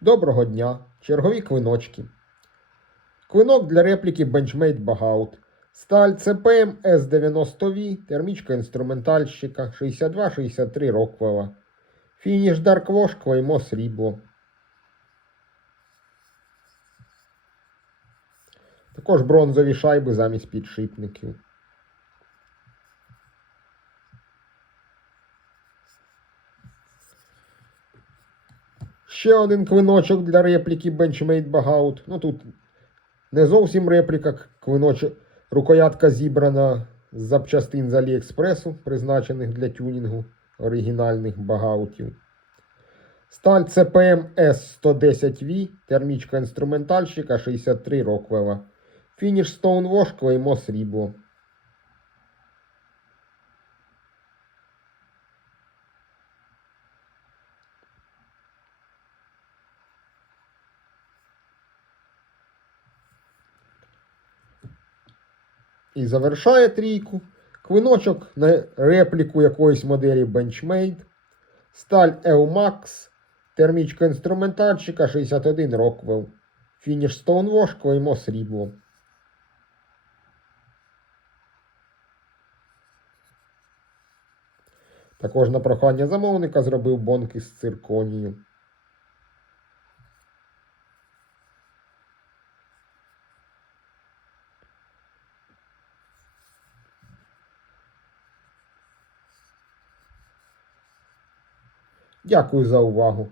Доброго дня! Чергові квиночки. Квинок для репліки Benchmade Bagout. Сталь CPM S90V, термічка інструментальщика 62-63 Роквела. Фініш Wash, клеймо срібло. Також бронзові шайби замість підшипників. Ще один квиночок для репліки Benchmade Bagout. Ну тут не зовсім репліка, квиночок, рукоятка зібрана з запчастин з Аліекспресу, призначених для тюнінгу оригінальних багаутів. Сталь CPM S110V, термічка інструментальщика 63 Роквела. Фініш Stonewash, клеймо срібло. І завершає трійку. Квиночок на репліку якоїсь моделі Benchmade. Сталь Eumax. Термічка інструментальщика 61 Rockwell. Фініш Stonewash, клеймо срібло. Також на прохання замовника зробив бонки з цирконію. Дякую за увагу.